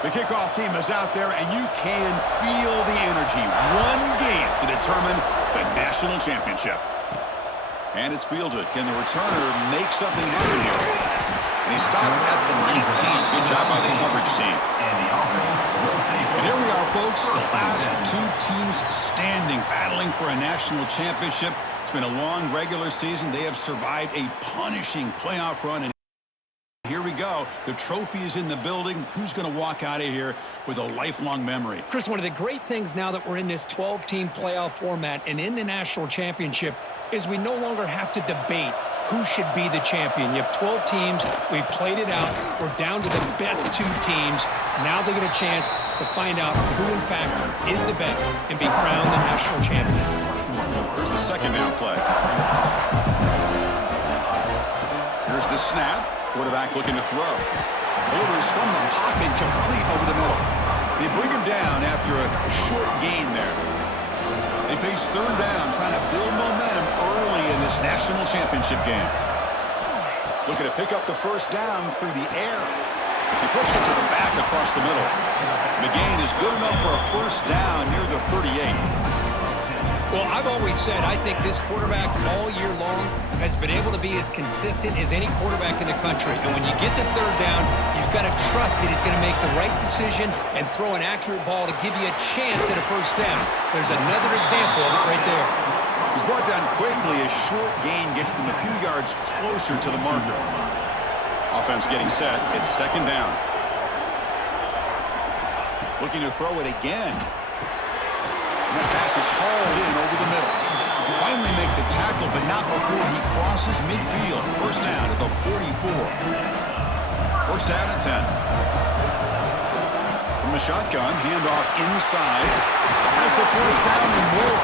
The kickoff team is out there, and you can feel the energy. One game to determine the national championship. And it's fielded. Can the returner make something happen here? And he stopped at the 19. Good job by the coverage team. And here we are, folks, the last two teams standing, battling for a national championship. It's been a long regular season. They have survived a punishing playoff run. And here we go. The trophy is in the building. Who's going to walk out of here with a lifelong memory? Chris, one of the great things now that we're in this 12-team playoff format and in the national championship is we no longer have to debate who should be the champion. You have 12 teams. We've played it out. We're down to the best two teams. Now they get a chance to find out who, in fact, is the best and be crowned the national champion. Here's the second down play. Here's the snap. Quarterback looking to throw. Delivers from the pocket, complete over the middle. They bring him down after a short gain there. They face third down, trying to build momentum early in this national championship game. Looking to pick up the first down through the air. He flips it to the back across the middle. The gain is good enough for a first down near the 38. Well, I've always said I think this quarterback all year long has been able to be as consistent as any quarterback in the country. And when you get the third down, you've got to trust that he's going to make the right decision and throw an accurate ball to give you a chance at a first down. There's another example of it right there. He's brought down quickly. A short gain gets them a few yards closer to the marker. Offense getting set. It's second down. Looking to throw it again. And that pass is hauled in over the middle. Finally make the tackle, but not before he crosses midfield. First down at the 44. First down at 10. From the shotgun, handoff inside. Has the first down and more.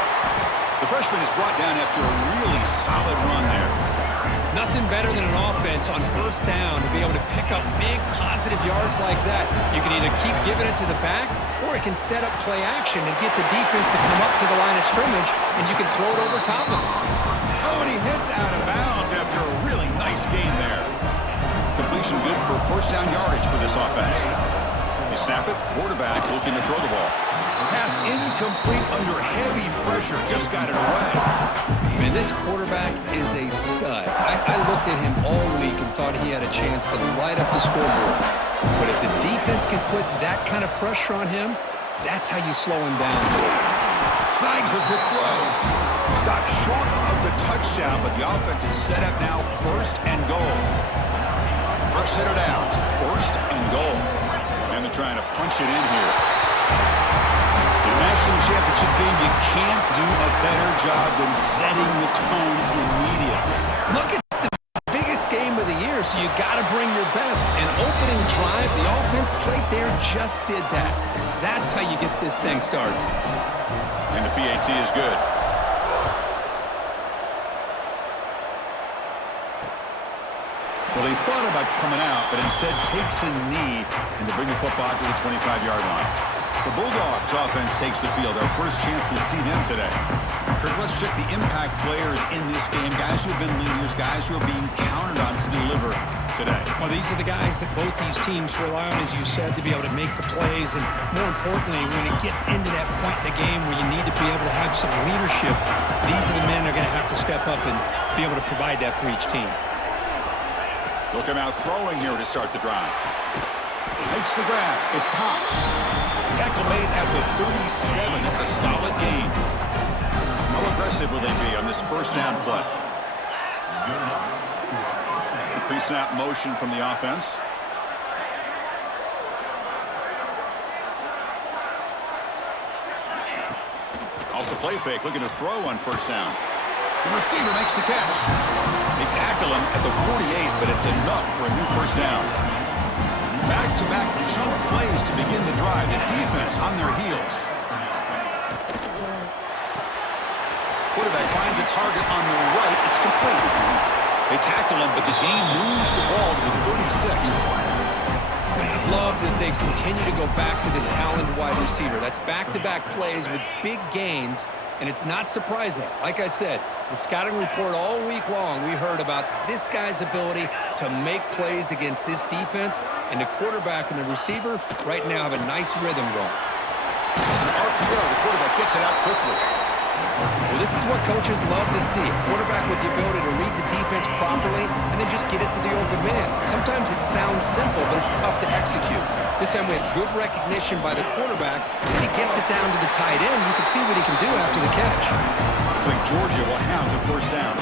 The freshman is brought down after a really solid run there. Nothing better than an offense on first down to be able to pick up big positive yards like that. You can either keep giving it to the back, or it can set up play action and get the defense to come up to the line of scrimmage, and you can throw it over top of it. Oh, and he hits out of bounds after a really nice gain there. Completion good for first down yardage for this offense. They snap it. Quarterback looking to throw the ball. Pass incomplete under heavy pressure. Just got it away. Man, this quarterback is a stud. I looked at him all week and thought he had a chance to light up the scoreboard. But if the defense can put that kind of pressure on him, that's how you slow him down. Snags a quick throw. Stopped short of the touchdown, but the offense is set up now first and goal. First set of downs, first and goal. And they're trying to punch it in here. In a national championship game, you can't do a better job than setting the tone immediately. Look, it's the biggest game of the year, so you got to bring your best. An opening drive, the offense right there just did that. That's how you get this thing started. And the PAT is good. Well, they thought about coming out, but instead takes a knee and to bring the football to the 25-yard line. The Bulldogs offense takes the field. Our first chance to see them today. Kirk, let's check the impact players in this game. Guys who have been leaders, guys who are being counted on to deliver today. Well, these are the guys that both these teams rely on, as you said, to be able to make the plays. And more importantly, when it gets into that point in the game where you need to be able to have some leadership, these are the men that are going to have to step up and be able to provide that for each team. They'll come out throwing here to start the drive. Makes the grab. It's Cox. Tackle made at the 37. It's a solid gain. How aggressive will they be on this first down play? Pre-snap motion from the offense. Off the play fake, looking to throw on first down. The receiver makes the catch. They tackle him at the 48, but it's enough for a new first down. Back-to-back jump plays to begin the drive. The defense on their heels. Quarterback finds a target on the right. It's complete. They tackle him, but the gain moves the ball to the 36. And I love that they continue to go back to this talented wide receiver. That's back-to-back plays with big gains, and it's not surprising. Like I said, the scouting report all week long, we heard about this guy's ability to make plays against this defense, and the quarterback and the receiver right now have a nice rhythm going. It's an RPO. The quarterback gets it out quickly. Well, this is what coaches love to see. A quarterback with the ability to read the defense properly and then just get it to the open man. Sometimes it sounds simple, but it's tough to execute. This time we have good recognition by the quarterback, and he gets it down to the tight end. You can see what he can do after the catch. Looks like Georgia will have the first down.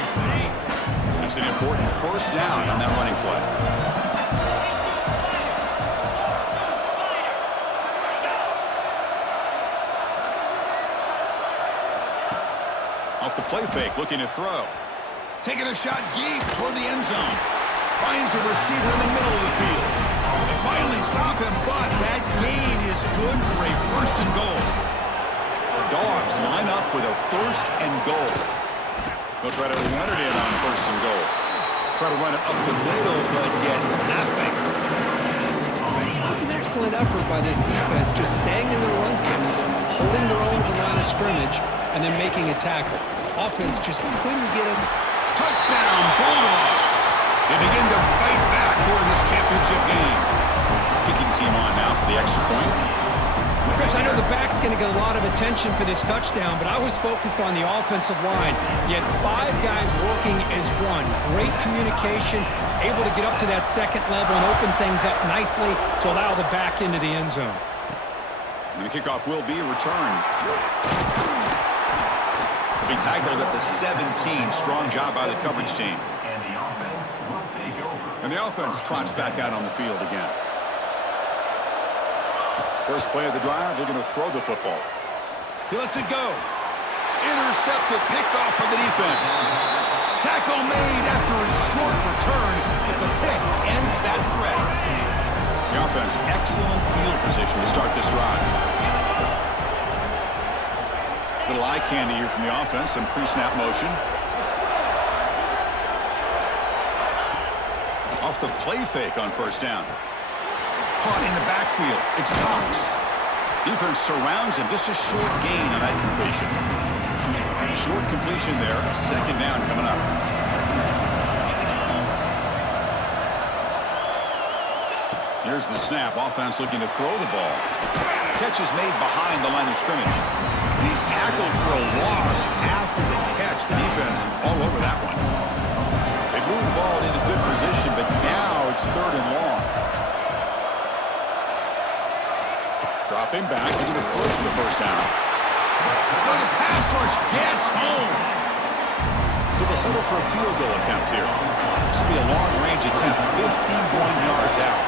That's an important first down on that running play. Off the play fake, looking to throw. Taking a shot deep toward the end zone. Finds a receiver in the middle of the field. They finally stop him, but that gain is good for a first and goal. The Dogs line up with a first and goal. They'll try to run it in on first and goal. Try to run it up the middle, but get nothing. It was an excellent effort by this defense, just staying in their run fence, holding their own at the line of scrimmage, and then making a tackle. Offense just couldn't get him. Touchdown, Bulldogs. They begin to fight back here in this championship game. Kicking team on now for the extra point. Chris, I know the back's going to get a lot of attention for this touchdown, but I was focused on the offensive line. You had 5 guys working as one. Great communication, able to get up to that second level and open things up nicely to allow the back into the end zone. And the kickoff will be a return. Be tackled at the 17. Strong job by the coverage team. And the offense trots back out on the field again. First play of the drive, they're going to throw the football. He lets it go. Intercepted, picked off by the defense. Tackle made after a short return, but the pick ends that threat. The offense, excellent field position to start this drive. Little eye candy here from the offense, some pre-snap motion. Off the play fake on first down. Caught in the backfield. It's Cox. Defense surrounds him. Just a short gain on that completion. Short completion there. Second down coming up. Here's the snap. Offense looking to throw the ball. Catch is made behind the line of scrimmage. And he's tackled for a loss after the catch. The defense all over that one. They moved the ball into good position, but now it's third and long. Dropping back, they're going to throw for the first down. Oh, the pass rush gets home. So they'll settle for a field goal attempt here. This will be a long-range attempt, 51 yards out.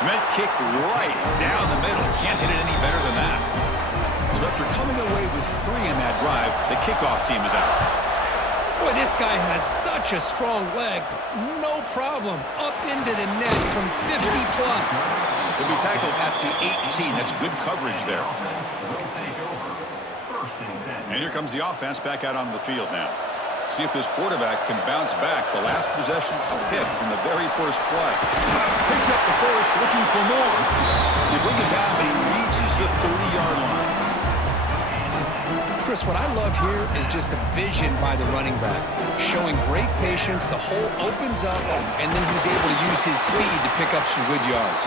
And that kick right down the middle. Can't hit it any better than that. So after coming away with 3 in that drive, the kickoff team is out. Boy, this guy has such a strong leg. No problem. Up into the net from 50-plus. He'll be tackled at the 18. That's good coverage there. And here comes the offense back out onto the field now. See if this quarterback can bounce back. The last possession, a pick in the very first play. Picks up the first, looking for more. You bring him down, but he reaches the 30-yard line. Chris, what I love here is just a vision by the running back, showing great patience. The hole opens up, and then he's able to use his speed to pick up some good yards.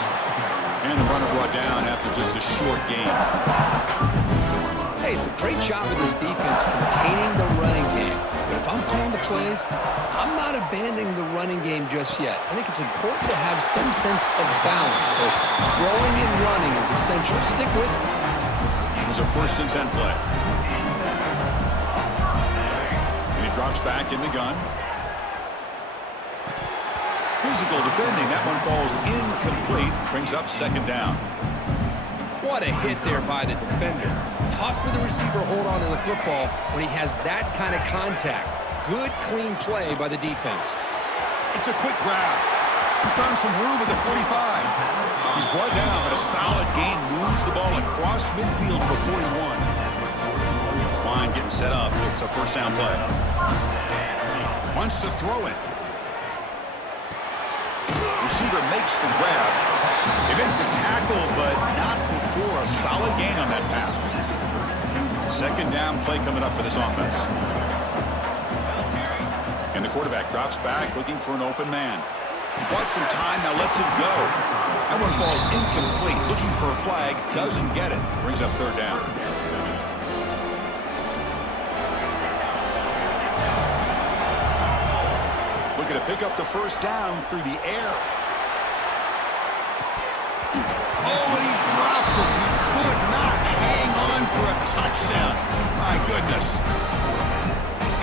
And the runner brought down after just a short gain. Hey, it's a great job of this defense containing the running game. But if I'm calling the plays, I'm not abandoning the running game just yet. I think it's important to have some sense of balance. So throwing and running is essential. Stick with it. It was a 1st and 10 play. And he drops back in the gun. Physical defending. That one falls incomplete. Brings up second down. What a hit there by the defender. Tough for the receiver to hold on to the football when he has that kind of contact. Good, clean play by the defense. It's a quick grab. He's found some room at the 45. He's brought down, but a solid gain moves the ball across midfield for 41. This line getting set up. It's a first down play. Wants to throw it. Receiver makes the grab. They make the tackle, but not before a solid gain on that pass. Second down play coming up for this offense. And the quarterback drops back, looking for an open man. Wants some time, now lets it go. That one falls incomplete. Looking for a flag, doesn't get it. Brings up third down. Looking to pick up the first down through the air. Oh, and he dropped it. He could not hang on for a touchdown. My goodness.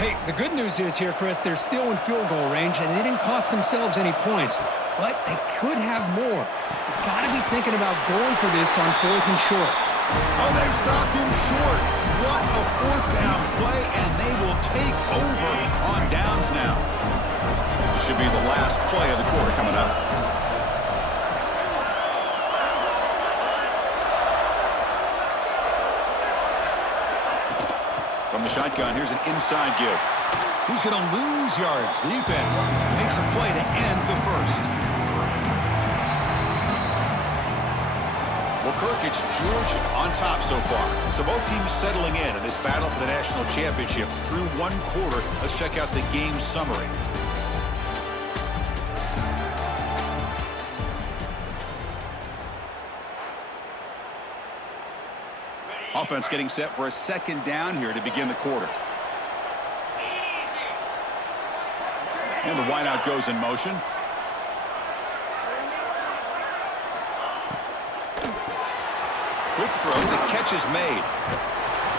Hey, the good news is here, Chris, they're still in field goal range, and they didn't cost themselves any points. But they could have more. They've got to be thinking about going for this on 4th and short. Oh, they've stopped him short. What a 4th down play, and they will take over on downs now. This should be the last play of the quarter coming up. From the shotgun, here's an inside give. Who's going to lose yards? The defense makes a play to end the first. Well, Kirk, it's Georgia on top so far. So both teams settling in this battle for the national championship through one quarter. Let's check out the game summary. Offense getting set for a second down here to begin the quarter. And the wideout goes in motion. Quick throw, the catch is made.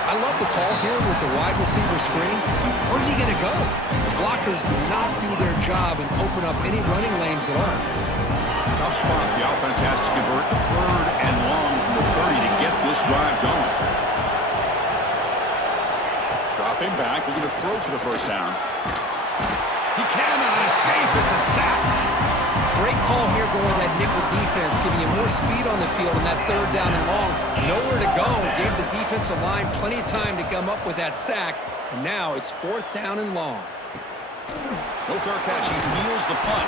I love the call here with the wide receiver screen. Where's he going to go? The blockers do not do their job and open up any running lanes at all. Tough spot. The offense has to convert a 3rd and long from the 30 to get this drive going. Dropping back, looking to throw for the first down. He cannot escape. It's a sack. Great call here going with that nickel defense, giving you more speed on the field in that 3rd down and long. Nowhere to go. Gave the defensive line plenty of time to come up with that sack. And now it's 4th down and long. No fair catch. He feels the punt.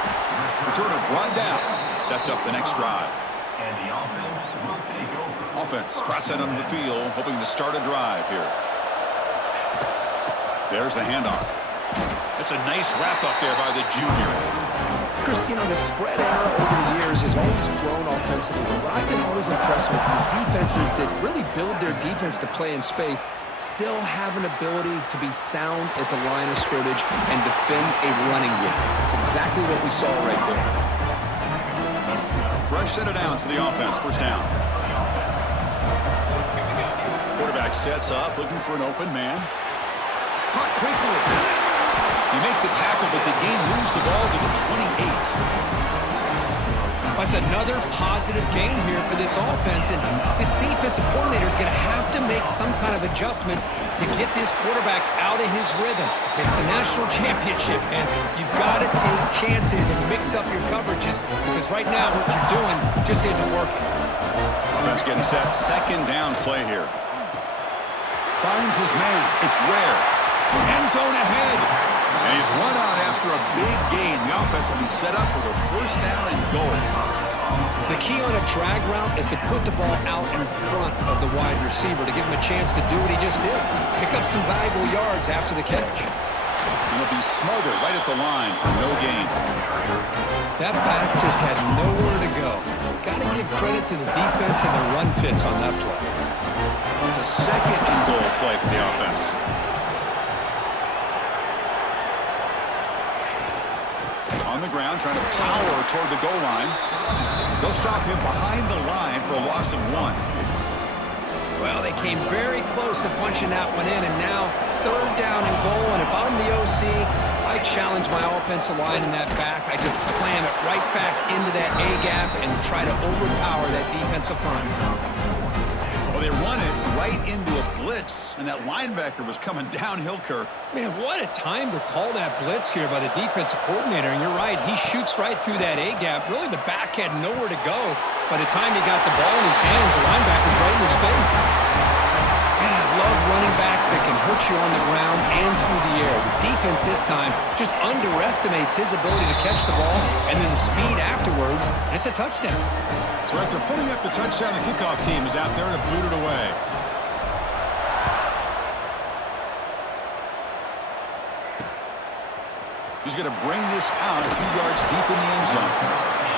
Returner brought down. Sets up the next drive. And the offense will take over. Offense trots out onto the field, hoping to start a drive here. There's the handoff. That's a nice wrap-up there by the junior. Chris, you know, the spread era over the years has always grown offensively. But what I've been always impressed with defenses that really build their defense to play in space still have an ability to be sound at the line of scrimmage and defend a running game. It's exactly what we saw right there. Fresh set of downs for the offense. First down. Quarterback sets up, looking for an open man. Caught quickly. They make the tackle, but the game moves the ball to the 28. That's another positive game here for this offense, and this defensive coordinator is going to have to make some kind of adjustments to get this quarterback out of his rhythm. It's the national championship, and you've got to take chances and mix up your coverages, because right now what you're doing just isn't working. Offense getting set. Second down play here. Finds his man. It's Ware. End zone ahead. And he's run out after a big gain. The offense will be set up with a first down and goal. The key on a drag route is to put the ball out in front of the wide receiver to give him a chance to do what he just did. Pick up some valuable yards after the catch. And he'll be smothered right at the line for no gain. That back just had nowhere to go. Got to give credit to the defense and the run fits on that play. It's a second and goal play for the offense. On the ground, trying to power toward the goal line. They'll stop him behind the line for a loss of 1. Well, they came very close to punching that one in, and now 3rd down and goal. And if I'm the OC, I challenge my offensive line in that back. I just slam it right back into that A-gap and try to overpower that defensive front. Well, they run it right into a blitz, and that linebacker was coming downhill, Kirk. Man, what a time to call that blitz here by the defensive coordinator. And you're right, he shoots right through that A-gap. Really, the back had nowhere to go. By the time he got the ball in his hands, the linebacker's right in his face. And I love running backs that can hurt you on the ground and through the air. The defense this time just underestimates his ability to catch the ball, and then the speed afterwards, and it's a touchdown. So after putting up the touchdown, the kickoff team is out there to boot it away. He's going to bring this out a few yards deep in the end zone.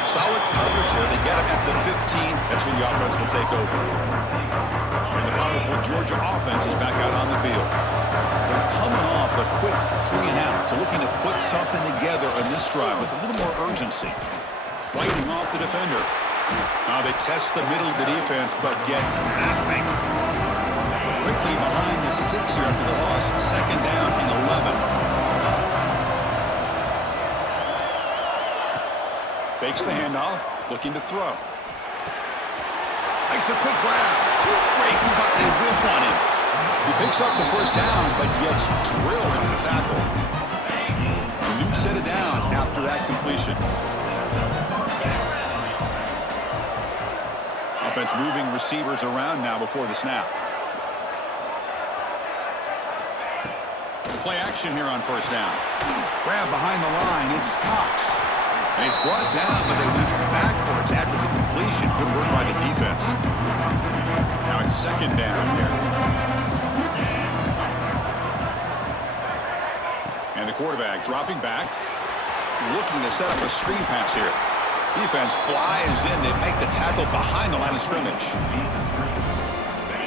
Solid coverage there. They get him at the 15. That's when the offense will take over. And the powerful Georgia offense is back out on the field. They're coming off a quick 3 and out, so looking to put something together on this drive with a little more urgency. Fighting off the defender. Now they test the middle of the defense, but get nothing. Quickly behind the 6 here after the loss. Second down and 11. Fakes the handoff, looking to throw. Makes a quick grab. Great cut, they whiff on him. He picks up the first down, but gets drilled on the tackle. A new set of downs after that completion. Offense moving receivers around now before the snap. Play action here on first down. Grab behind the line, it's Cox. And he's brought down, but they went backwards after the completion. Good work by the defense. Now it's second down here. And the quarterback dropping back, looking to set up a screen pass here. Defense flies in. They make the tackle behind the line of scrimmage.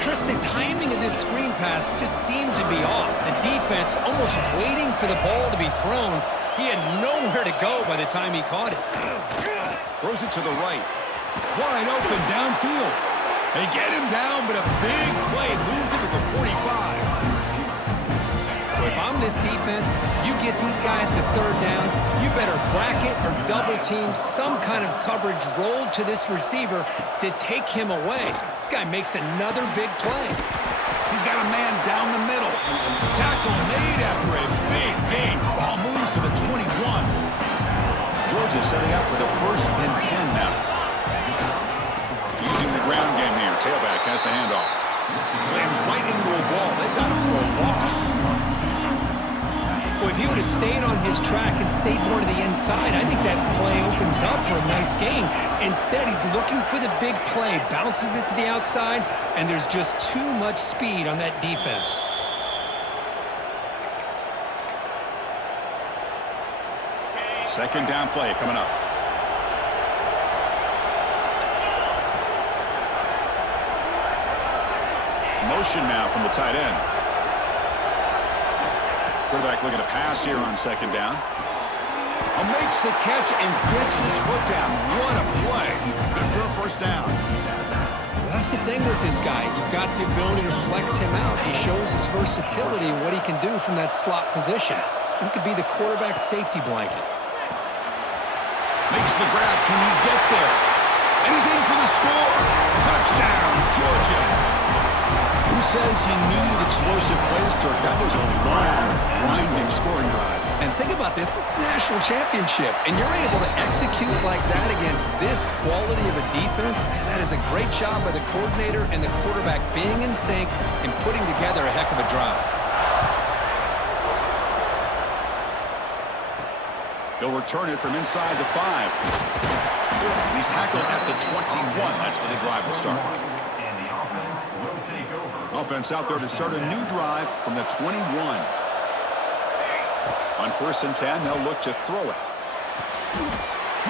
Chris, the timing of this screen pass just seemed to be off. The defense almost waiting for the ball to be thrown. He had nowhere to go by the time he caught it. Throws it to the right. Wide open downfield. They get him down, but a big play moves it to the 45. If I'm this defense, you get these guys to third down, you better bracket or double team some kind of coverage rolled to this receiver to take him away. This guy makes another big play. He's got a man down the middle. Tackle made after a big gain. Ball moves to the 21. Georgia setting up with a 1st and 10 now. Using the ground game here. Tailback has the handoff. Slams right into a wall. They've got him for a loss. Well, if he would have stayed on his track and stayed more to the inside, I think that play opens up for a nice gain. Instead, he's looking for the big play, bounces it to the outside, and there's just too much speed on that defense. Second down play coming up. Motion now from the tight end. Quarterback looking to pass here on second down. Makes the catch and gets his foot down. What a play. Good for a first down. Well, that's the thing with this guy. You've got the ability to flex him out. He shows his versatility and what he can do from that slot position. He could be the quarterback safety blanket. Makes the grab. Can he get there? And he's in for the score. Touchdown, Georgia. Who says you need explosive plays, Kirk? That was a long, grinding scoring drive. And think about this. This is a national championship, and you're able to execute like that against this quality of a defense, and that is a great job by the coordinator and the quarterback being in sync and putting together a heck of a drive. He'll return it from inside the 5. He's tackled at the 21. That's where the drive will start. Offense out there to start a new drive from the 21. On 1st and 10, they'll look to throw it.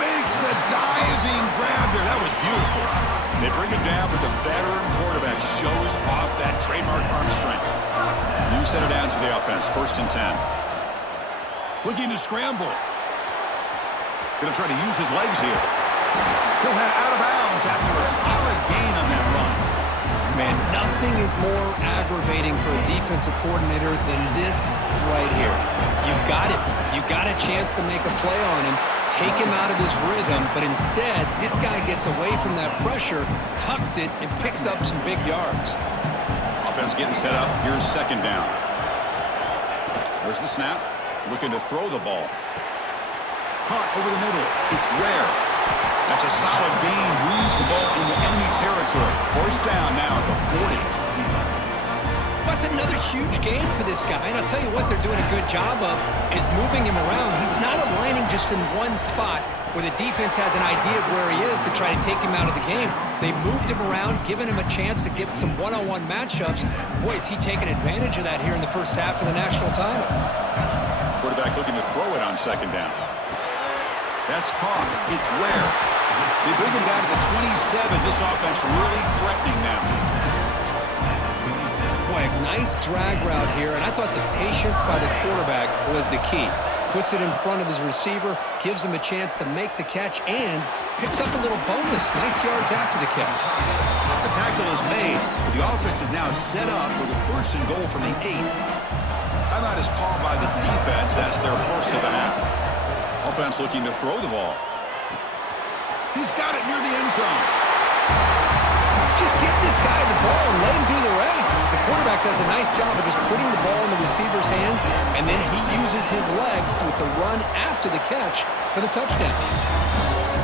Makes the diving grab there. That was beautiful. They bring him down, but the veteran quarterback shows off that trademark arm strength. New set of downs for the offense. 1st and 10. Looking to scramble. Going to try to use his legs here. He'll head out of bounds after a solid gain on that run. Man, nothing is more aggravating for a defensive coordinator than this right here. You've got him. You've got a chance to make a play on him, take him out of his rhythm, but instead, this guy gets away from that pressure, tucks it, and picks up some big yards. Offense getting set up. Here's second down. There's the snap. Looking to throw the ball. Caught over the middle. It's Ware. That's a solid gain. Moves the ball into enemy territory. First down now at the 40. That's another huge gain for this guy. And I'll tell you what they're doing a good job of is moving him around. He's not aligning just in one spot where the defense has an idea of where he is to try to take him out of the game. They moved him around, given him a chance to get some one-on-one matchups. Boy, is he taking advantage of that here in the first half of the national title. Quarterback looking to throw it on second down. That's caught. It's Ware. They bring him down to the 27. This offense really threatening them. Boy, a nice drag route here, and I thought the patience by the quarterback was the key. Puts it in front of his receiver, gives him a chance to make the catch, and picks up a little bonus. Nice yards after the catch. The tackle is made, but the offense is now set up with a first and goal from the 8. Timeout is called by the defense. That's their first of the half. Offense looking to throw the ball. He's got it near the end zone. Just get this guy the ball and let him do the rest. The quarterback does a nice job of just putting the ball in the receiver's hands, and then he uses his legs with the run after the catch for the touchdown.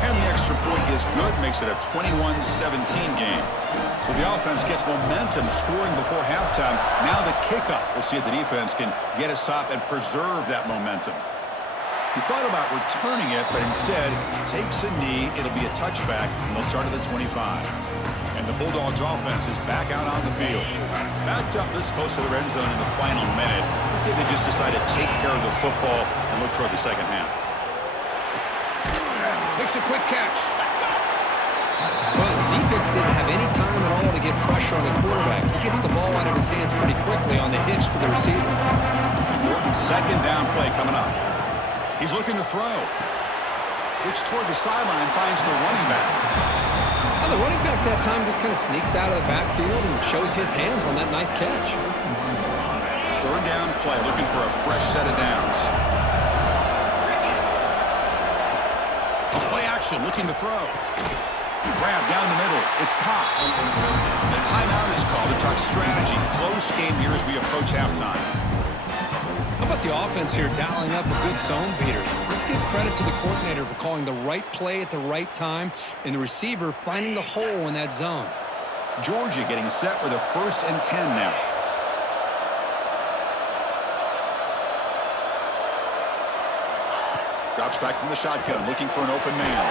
And the extra point is good, makes it a 21-17 game. So the offense gets momentum scoring before halftime. Now the kickoff. We'll see if the defense can get a stop and preserve that momentum. He thought about returning it, but instead takes a knee. It'll be a touchback, and they'll start at the 25. And the Bulldogs offense is back out on the field. Backed up this close to the end zone in the final minute. Let's see if they just decide to take care of the football and look toward the second half. Makes a quick catch. Well, the defense didn't have any time at all to get pressure on the quarterback. He gets the ball out of his hands pretty quickly on the hitch to the receiver. Morton's second down play coming up. He's looking to throw. Looks toward the sideline, finds the running back. Well, the running back that time just kind of sneaks out of the backfield and shows his hands on that nice catch. Third down play, looking for a fresh set of downs. A play action, looking to throw. Grab down the middle. It's Cox. The timeout is called to talk strategy. Close game here as we approach halftime. How about the offense here dialing up a good zone beater? Let's give credit to the coordinator for calling the right play at the right time and the receiver finding the hole in that zone. Georgia getting set with a 1st and 10 now. Drops back from the shotgun, looking for an open man.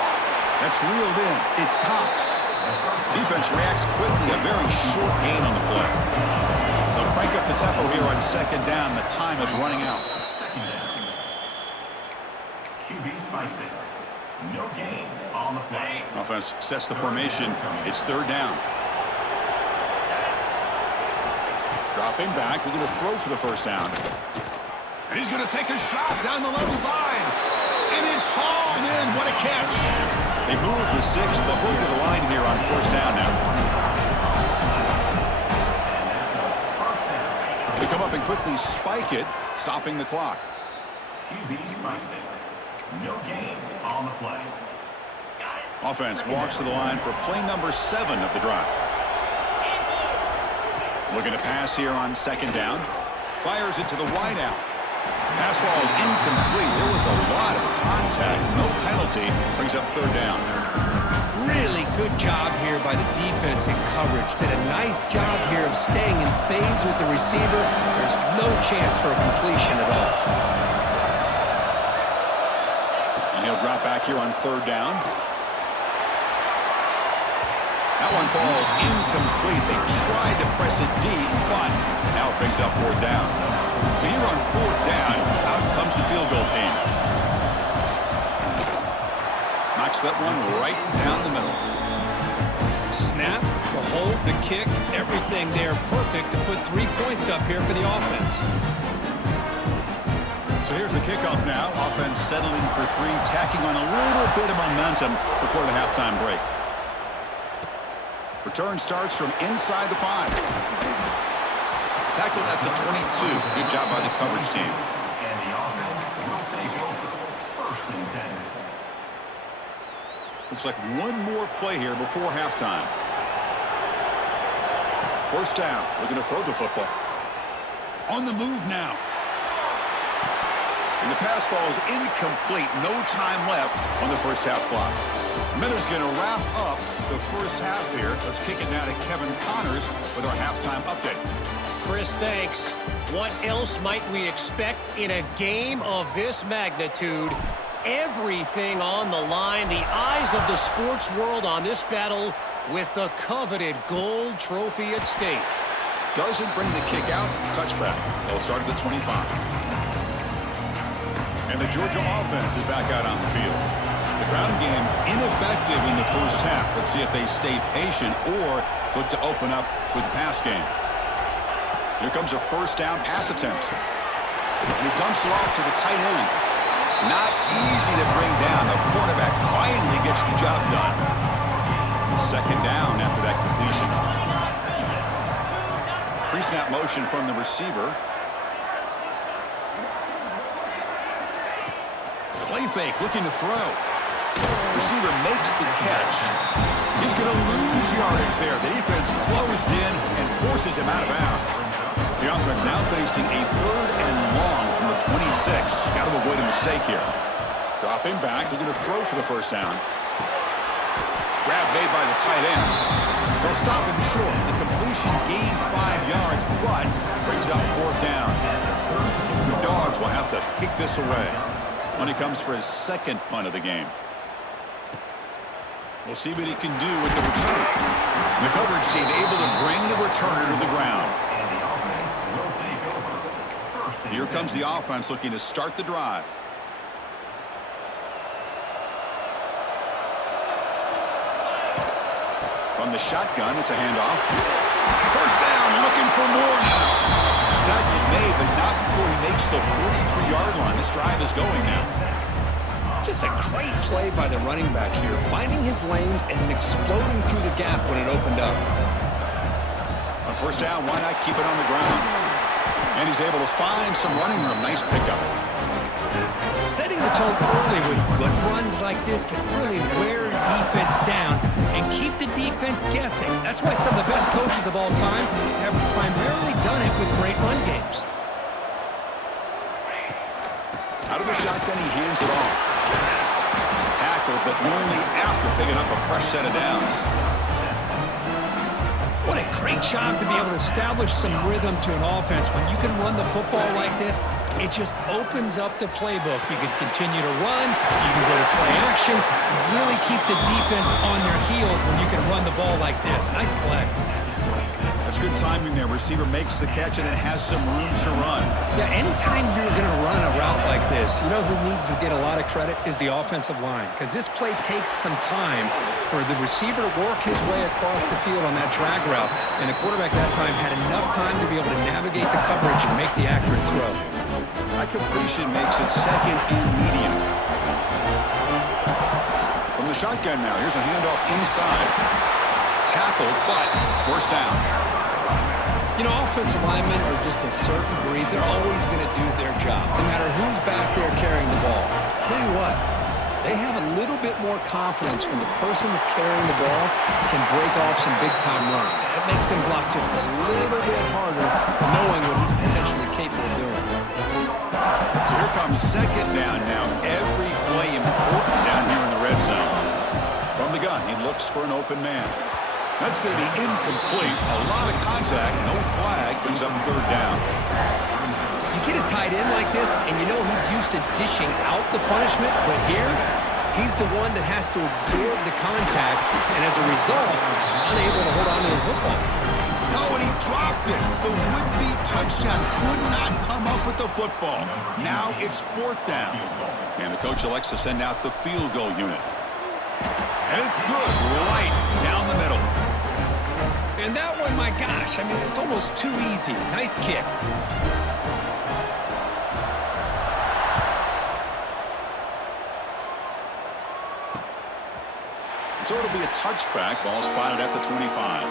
That's reeled in. It's Cox. Defense reacts quickly. A very short gain on the play. They'll crank up the tempo here on second down. The time is running out. Second down. QB spicing. No gain on the play. Offense sets the formation. It's third down. Dropping back. Looking to throw for the first down. And he's going to take a shot down the left side. And it's hauled in. What a catch. They move the 6. They'll go to the line here on first down now. They come up and quickly spike it, stopping the clock. QB spicing. No gain on the play. Offense walks to the line for play number 7 of the drive. Looking to pass here on second down. Fires it to the wideout. Pass ball is incomplete. There was a lot of contact. No penalty. Brings up third down. Really good job here by the defense in coverage. Did a nice job here of staying in phase with the receiver. There's no chance for a completion at all. And he'll drop back here on third down. That one falls incomplete. They tried to press it deep, but now it brings up fourth down. So here on fourth down, out comes the field goal team. Knocks that one right down the middle. Snap, the hold, the kick, everything there perfect to put 3 points up here for the offense. So here's the kickoff now. Offense settling for 3, tacking on a little bit of momentum before the halftime break. Return starts from inside the 5. Tackled at the 22. Good job by the coverage team. And the offense will take over. 1st and 10. Looks like one more play here before halftime. First down. Looking to throw the football. On the move now. And the pass ball is incomplete. No time left on the first half clock. Miller's going to wrap up the first half here. Let's kick it now to Kevin Connors with our halftime update. Chris, thanks. What else might we expect in a game of this magnitude? Everything on the line, the eyes of the sports world on this battle with the coveted gold trophy at stake. Doesn't bring the kick out. Touchback. They'll start at the 25. And the Georgia offense is back out on the field. The ground game ineffective in the first half. Let's see if they stay patient or look to open up with the pass game. Here comes a first down pass attempt. And he dumps it off to the tight end. Not easy to bring down. The quarterback finally gets the job done. Second down after that completion. Pre-snap motion from the receiver. Play fake, looking to throw. Receiver makes the catch. He's going to lose yardage there. The defense closed in and forces him out of bounds. The offense now facing a 3rd and long from the 26. Got to avoid a mistake here. Dropping back, looking to throw for the first down. Grab made by the tight end. They'll stop him short. The completion gained 5 yards, but brings up 4th down. The Dogs will have to kick this away when he comes for his second punt of the game. We'll see what he can do with the return. The coverage team able to bring the returner to the ground. Here comes the offense looking to start the drive. From the shotgun, it's a handoff. First down, looking for more now. Tackle's made, but not before he makes the 43-yard line. This drive is going now. Just a great play by the running back here, finding his lanes and then exploding through the gap when it opened up. On first down, why not keep it on the ground? And he's able to find some running room. Nice pickup. Setting the tone early with good runs like this can really wear a defense down and keep the defense guessing. That's why some of the best coaches of all time have primarily done it with great run games. Out of the shotgun, he hands it off. Tackle, but only after picking up a fresh set of downs. What a great job to be able to establish some rhythm to an offense. When you can run the football like this, it just opens up the playbook. You can continue to run. You can go to play action. You really keep the defense on their heels when you can run the ball like this. Nice play. That's good timing there. Receiver makes the catch and then has some room to run. Yeah, anytime you're going to run a route like this, you know who needs to get a lot of credit is the offensive line, because this play takes some time for the receiver to work his way across the field on that drag route, and the quarterback that time had enough time to be able to navigate the coverage and make the accurate throw. That completion makes it second and medium. From the shotgun now, here's a handoff inside. Tackled, but first down. You know, offensive linemen are just a certain breed. They're always going to do their job, no matter who's back there carrying the ball. I'll tell you what, they have a little bit more confidence when the person that's carrying the ball can break off some big-time runs. That makes them block just a little bit harder, knowing what he's potentially capable of doing. So here comes second down now. Every play important down here in the red zone. From the gun, he looks for an open man. That's going to be incomplete. A lot of contact, no flag, brings up 3rd down. You get a tight end like this, and you know he's used to dishing out the punishment, but here, he's the one that has to absorb the contact, and as a result, he's unable to hold on to the football. No, and he dropped it. The would-be touchdown could not come up with the football. Now it's 4th down. And the coach elects to send out the field goal unit. And it's good, right down the middle. And that one, my gosh, I mean, it's almost too easy. Nice kick. So it'll be a touchback. Ball spotted at the 25.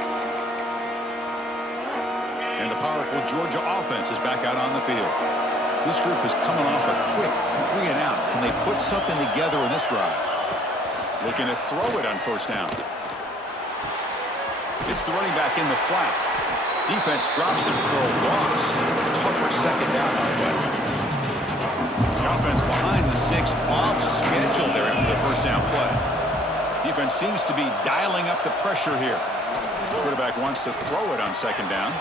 And the powerful Georgia offense is back out on the field. This group is coming off a quick 3 and out. Can they put something together in this drive? Looking to throw it on first down. It's the running back in the flat. Defense drops him for a loss. Tougher second down on the way. The offense behind the 6, off schedule there after the first down play. Defense seems to be dialing up the pressure here. Quarterback wants to throw it on second down.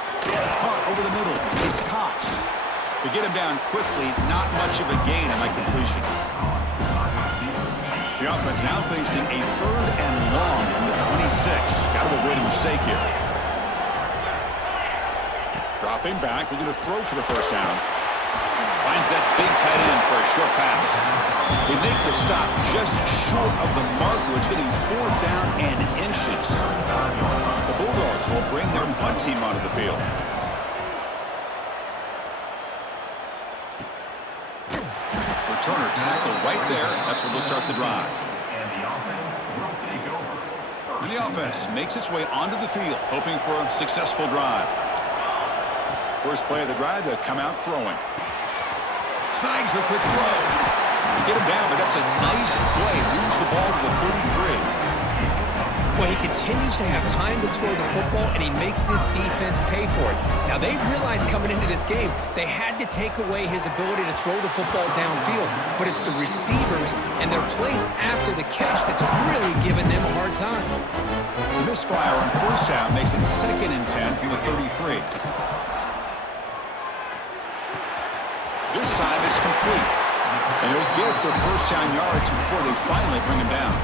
Caught over the middle. It's Cox. To get him down quickly, not much of a gain on that completion. The offense now facing a 3rd and long from the 26. Got to avoid a mistake here. Dropping back, looking to throw for the first down. Finds that big tight end for a short pass. They make the stop just short of the marker. It's getting 4th down and inches. The Bulldogs will bring their punt team onto the field. Returner tackle right there. That's where they'll start the drive. And the offense will take over. And the offense makes its way onto the field, hoping for a successful drive. First play of the drive, they'll come out throwing. Snags the quick throw. To get him down, but that's a nice play. Moves the ball to the 33. Well, he continues to have time to throw the football, and he makes this defense pay for it. Now, they realized coming into this game, they had to take away his ability to throw the football downfield, but it's the receivers and their plays after the catch that's really giving them a hard time. The misfire on first down makes it 2nd and 10 from the 33. This time it's complete. And he'll get the first down yards before they finally bring him down.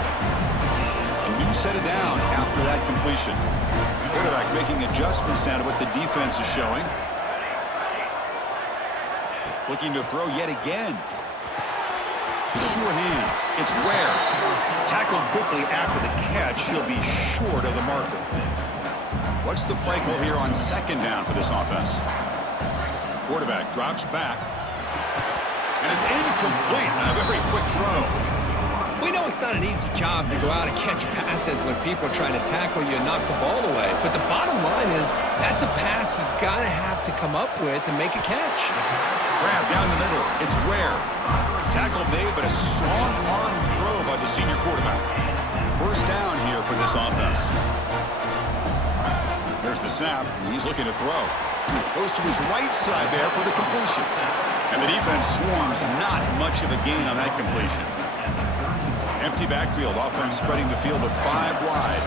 A new set of downs after that completion. Quarterback making adjustments now to what the defense is showing. Looking to throw yet again. Sure hands. It's Ware. Tackled quickly after the catch. He'll be short of the marker. What's the play call here on second down for this offense? Quarterback drops back. And it's incomplete on a very quick throw. We know it's not an easy job to go out and catch passes when people are trying to tackle you and knock the ball away. But the bottom line is that's a pass you got to have to come up with and make a catch. Grab down the middle. It's Ware. Tackle made, but a strong arm throw by the senior quarterback. First down here for this offense. There's the snap. He's looking to throw. Goes to his right side there for the completion. And the defense swarms. Not much of a gain on that completion. Empty backfield. Offense spreading the field with 5 wide.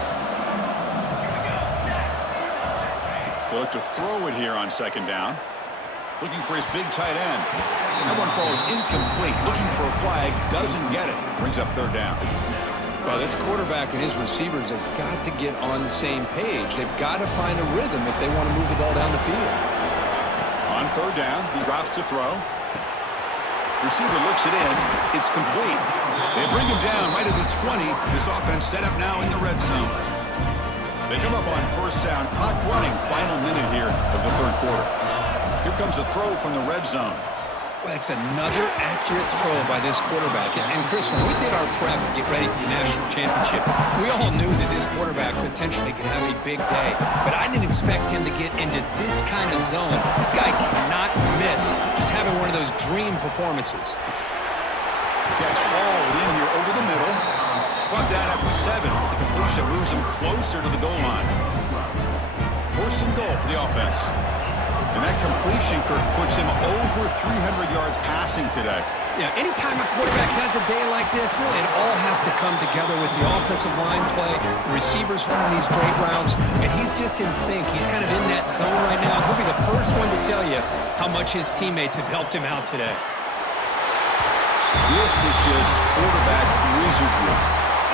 They look to throw it here on second down. Looking for his big tight end. That one falls incomplete. Looking for a flag. Doesn't get it. Brings up 3rd down. Well, this quarterback and his receivers have got to get on the same page. They've got to find a rhythm if they want to move the ball down the field. On 3rd down, he drops to throw. Receiver looks it in. It's complete. They bring him down right at the 20. This offense set up now in the red zone. They come up on first down. Clock running. Final minute here of the 3rd quarter. Here comes a throw from the red zone. Well, it's another accurate throw by this quarterback. And Chris, when we did our prep to get ready for the national championship, we all knew that this quarterback potentially could have a big day. But I didn't expect him to get into this kind of zone. This guy cannot miss. He's having one of those dream performances. Catch hauled in here over the middle. Brought down at the 7. The completion moves him closer to the goal line. First and goal for the offense. And that completion, Kirk, puts him over 300 yards passing today. Yeah, anytime a quarterback has a day like this, really, it all has to come together with the offensive line play, the receivers running these great routes, and he's just in sync. He's kind of in that zone right now. He'll be the first one to tell you how much his teammates have helped him out today. This is just quarterback wizardry.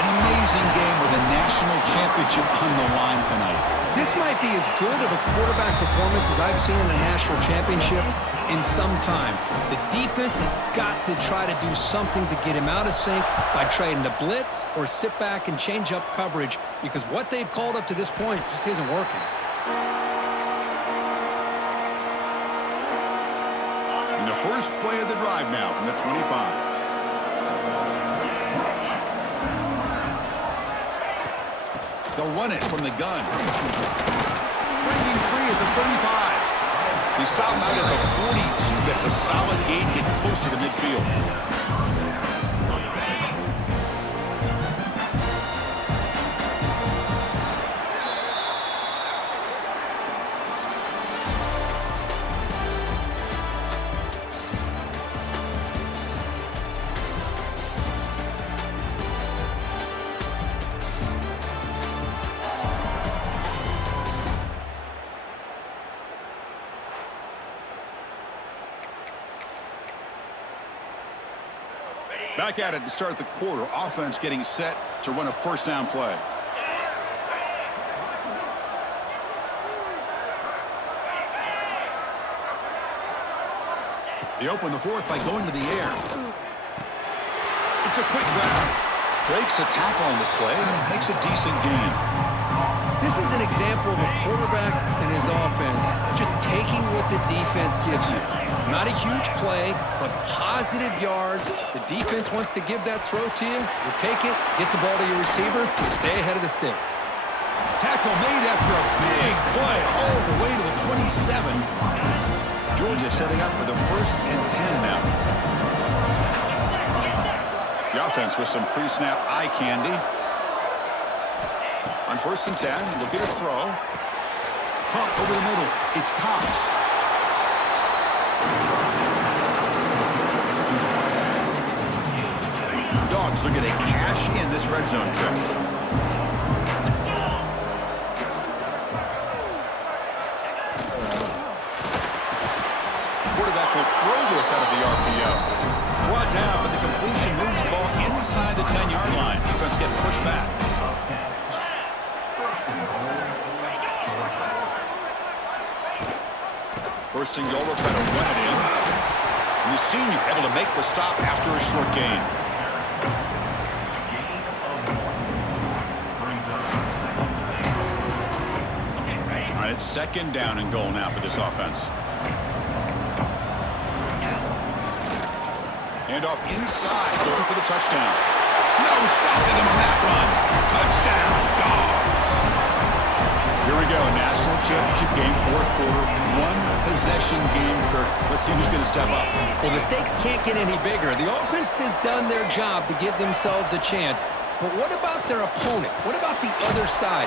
An amazing game with a national championship on the line tonight. This might be as good of a quarterback performance as I've seen in a national championship in some time. The defense has got to try to do something to get him out of sync by trying to blitz or sit back and change up coverage, because what they've called up to this point just isn't working. And the first play of the drive now from the 25. They'll run it from the gun. Breaking free at the 35. They stop him out at the 42. That's a solid gain, getting closer to midfield. Back at it to start the quarter. Offense getting set to run a first down play. They open the fourth by going to the air. It's a quick grab. Breaks a tackle on the play. Makes a decent gain. This is an example of a quarterback and his offense just taking what the defense gives you. Not a huge play, but positive yards. The defense wants to give that throw to you. You take it, get the ball to your receiver, stay ahead of the sticks. Tackle made after a big play all the way to the 27. Georgia setting up for the 1st and 10 now. The offense with some pre-snap eye candy. On 1st and 10, look at a throw. Caught over the middle. It's Cox. Dogs looking to cash in this red zone trip. Quarterback will throw this out of the RPO. Brought down, but the completion moves the ball inside the 10-yard line. Defense getting pushed back. First and goal, they'll try to run it in. And the senior able to make the stop after a short gain. All right, it's 2nd down and goal now for this offense. And off inside, looking for the touchdown. No stopping him on that run. Touchdown, Dogs. Here we go, national championship game, 4th quarter, 1-possession game. Kirk, let's see who's going to step up. Well, the stakes can't get any bigger. The offense has done their job to give themselves a chance. But what about their opponent? What about the other side?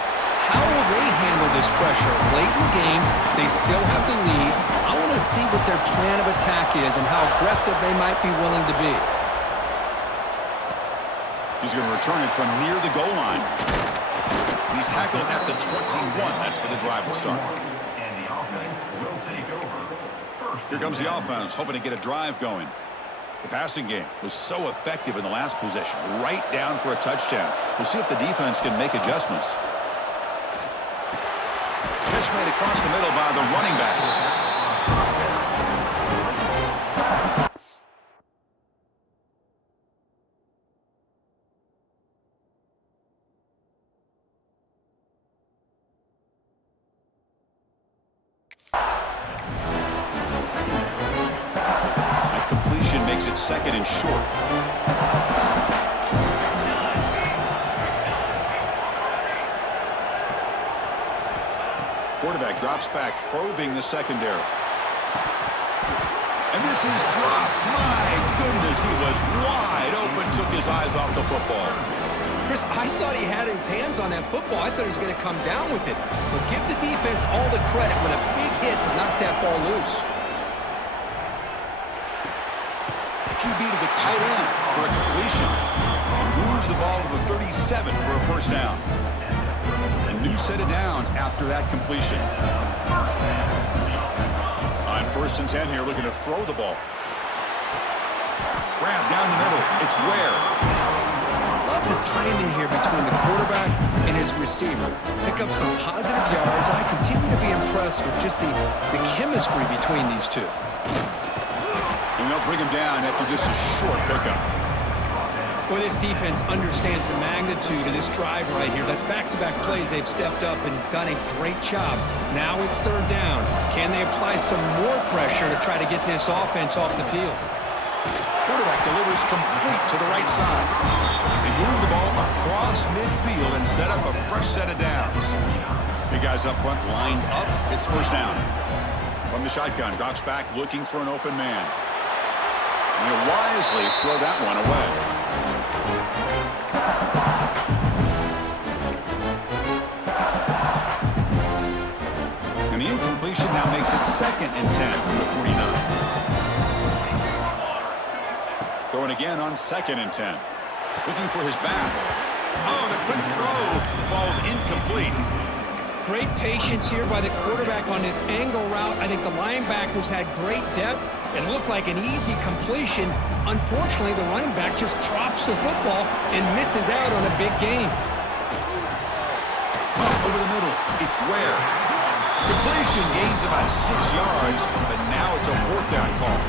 How will they handle this pressure? Late in the game, they still have the lead. I want to see what their plan of attack is and how aggressive they might be willing to be. He's going to return it from near the goal line. He's tackled at the 21. That's where the drive will start. And the offense will take over. Here comes the offense, hoping to get a drive going. The passing game was so effective in the last possession, right down for a touchdown. We'll see if the defense can make adjustments. Catch made across the middle by the running back. That completion makes it 2nd and short. Quarterback drops back, probing the secondary. And this is dropped. My goodness, he was wide open, took his eyes off the football. Chris, I thought he had his hands on that football. I thought he was going to come down with it. But give the defense all the credit with a big hit to knock that ball loose. QB to the tight end for a completion. Moves the ball to the 37 for a first down. A new set of downs after that completion. On 1st and 10 here, looking to throw the ball. Grab down the middle. It's Ware. Love the timing here between the quarterback and his receiver. Pick up some positive yards. I continue to be impressed with just the chemistry between these two. And they'll bring him down after just a short pickup. Boy, this defense understands the magnitude of this drive right here. That's back-to-back plays. They've stepped up and done a great job. Now it's 3rd down. Can they apply some more pressure to try to get this offense off the field? Quarterback delivers complete to the right side. They move the ball across midfield and set up a fresh set of downs. Big guys up front lined up. It's 1st down. From the shotgun, drops back looking for an open man. And he'll wisely throw that one away. And the incompletion now makes it 2nd and 10 from the 49. Throwing again on 2nd and 10. Looking for his back. Oh, the quick throw falls incomplete. Great patience here by the quarterback on this angle route. I think the linebackers had great depth. It looked like an easy completion. Unfortunately, the running back just drops the football and misses out on a big gain. Over the middle, it's Ware. Completion gains about 6 yards, but now it's a 4th down call.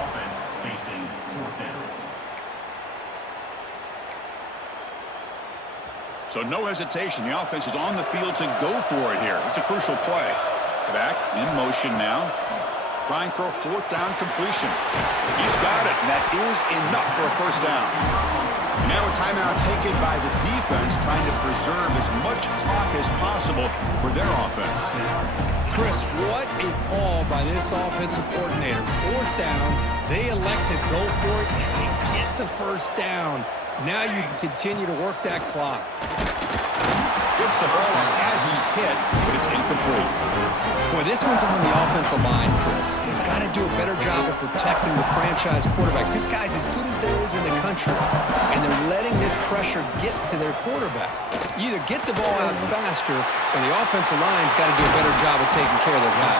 Offense facing 4th down. So no hesitation. The offense is on the field to go for it here. It's a crucial play. Back in motion now. Trying for a 4th down completion. He's got it, and that is enough for a 1st down. And now a timeout taken by the defense, trying to preserve as much clock as possible for their offense. Chris, what a call by this offensive coordinator. 4th down, they elect to go for it, and they get the 1st down. Now you can continue to work that clock. Gets the ball up as he's hit, but it's incomplete. Boy, this one's on the offensive line, Chris. They've got to do a better job of protecting the franchise quarterback. This guy's as good as there is in the country, and they're letting this pressure get to their quarterback. You either get the ball out faster, or the offensive line's got to do a better job of taking care of their guy.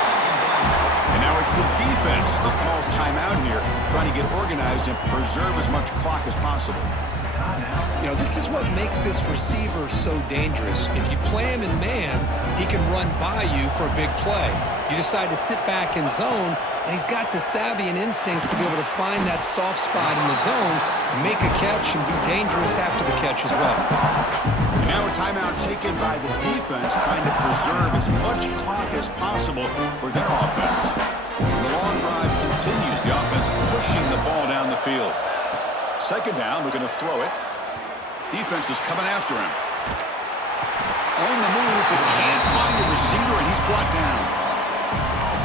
And now it's the defense that calls timeout here, trying to get organized and preserve as much clock as possible. You know, this is what makes this receiver so dangerous. If you play him in man, he can run by you for a big play. You decide to sit back in zone, and he's got the savvy and instincts to be able to find that soft spot in the zone, make a catch, and be dangerous after the catch as well. And now a timeout taken by the defense, trying to preserve as much clock as possible for their offense. The long drive continues. The offense pushing the ball down the field. 2nd down, we're going to throw it. Defense is coming after him. On the move, but can't find a receiver, and he's brought down.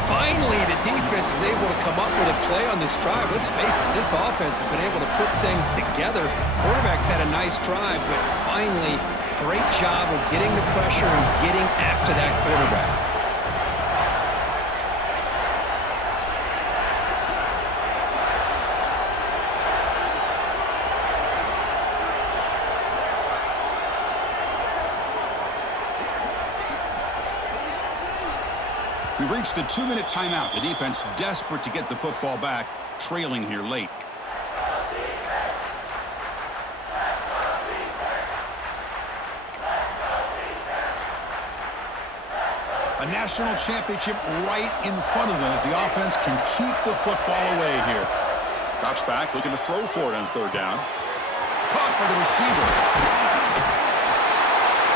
Finally, the defense is able to come up with a play on this drive. Let's face it, this offense has been able to put things together. Quarterback's had a nice drive, but finally, great job of getting the pressure and getting after that quarterback. We've reached the 2-minute timeout. The defense desperate to get the football back, trailing here late. A national championship right in front of them if the offense can keep the football away here. Drops back, looking to throw for it on 3rd down. Caught by the receiver.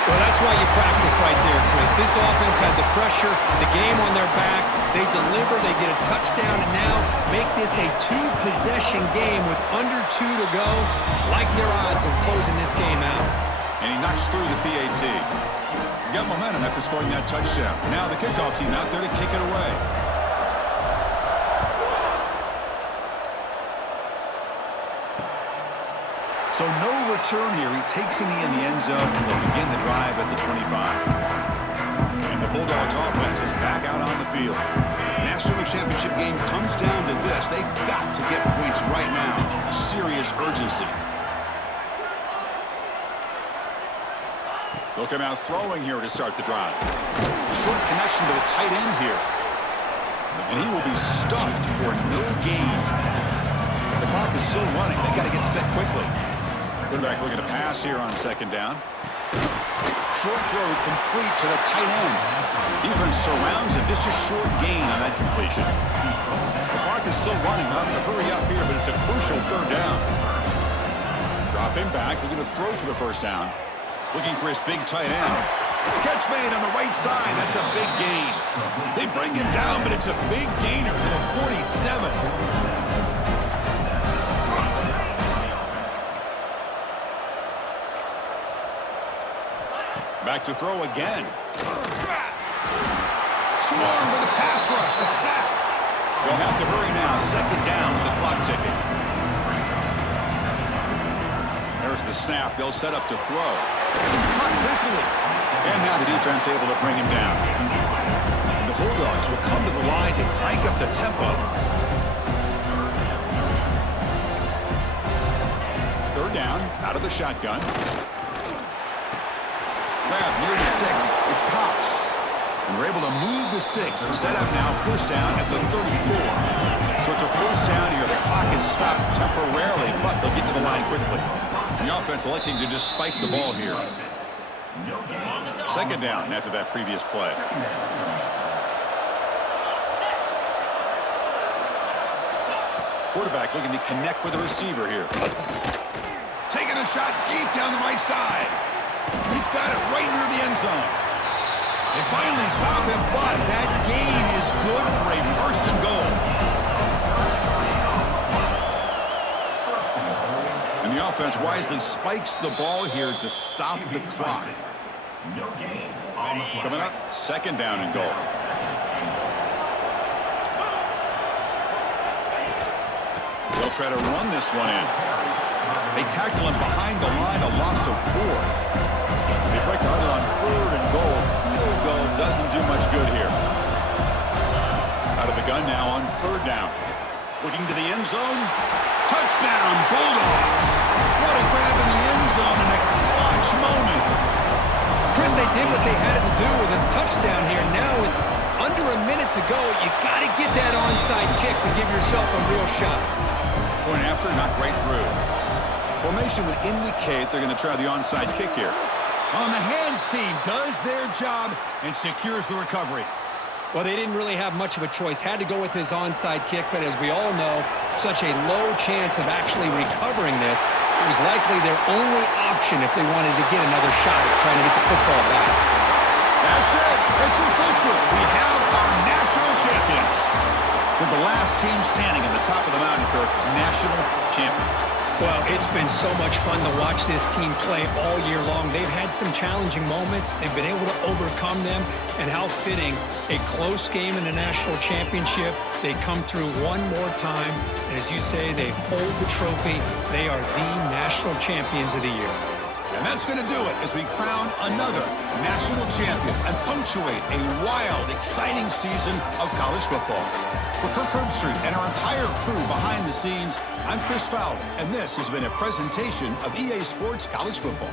Well, that's why you practice right there, Chris. This offense had the pressure, the game on their back. They deliver, they get a touchdown, and now make this a 2-possession game with under 2 to go. Like their odds of closing this game out. And he knocks through the PAT. Got momentum after scoring that touchdown. Now the kickoff team out there to kick it away. So no return here. He takes it in the end zone, and they'll begin the drive at the 25. And the Bulldogs offense is back out on the field. National championship game comes down to this. They've got to get points right now. Serious urgency. They'll come out throwing here to start the drive. Short connection to the tight end here. And he will be stuffed for no gain. The clock is still running. They've got to get set quickly. Quarterback looking to pass here on 2nd down. Short throw complete to the tight end. Defense surrounds him. Just a short gain on that completion. The clock is still running. Not to hurry up here, but it's a crucial 3rd down. Dropping back, looking to throw for the 1st down. Looking for his big tight end. Catch made on the right side. That's a big gain. They bring him down, but it's a big gainer to the 47. Back to throw again. Swarm with a pass rush. A sack. They'll have to hurry now. 2nd down with the clock ticking. There's the snap. They'll set up to throw. Caught quickly. And now the defense able to bring him down. And the Bulldogs will come to the line to crank up the tempo. 3rd down, out of the shotgun. grab near the sticks. It's Cox. And we're able to move the sticks and set up now first down at the 34. So it's a first down here. The clock is stopped temporarily, but they'll get to the line quickly. The offense electing to just spike the ball here. Second down after that previous play. Quarterback looking to connect with the receiver here. Taking a shot deep down the right side. He's got it right near the end zone. They finally stop him, but that gain is good for a first and goal. And the offense wisely spikes the ball here to stop the clock. Coming up, second down and goal. They'll try to run this one in. They tackle him behind the line, a loss of 4. They break the huddle on third and goal. Field goal doesn't do much good here. Out of the gun now on third down. Looking to the end zone. Touchdown, Bulldogs. What a grab in the end zone in a clutch moment. Chris, they did what they had to do with his touchdown here. Now with under a minute to go, you got to get that onside kick to give yourself a real shot. Point after, knocked right through. Formation would indicate they're going to try the onside kick here. On the hands team does their job and secures the recovery. Well, they didn't really have much of a choice. Had to go with his onside kick, but as we all know, such a low chance of actually recovering this. It was likely their only option if they wanted to get another shot at trying to get the football back. That's it. It's official. We have our national champions. With the last team standing at the top of the mountain, Kirk, national champions. Well, it's been so much fun to watch this team play all year long. They've had some challenging moments. They've been able to overcome them. And how fitting, a close game in the national championship. They come through one more time. And as you say, they hold the trophy. They are the national champions of the year. And that's going to do it as we crown another national champion and punctuate a wild, exciting season of college football. For Kirk Herbstreit and our entire crew behind the scenes, I'm Chris Fowler, and this has been a presentation of EA Sports College Football.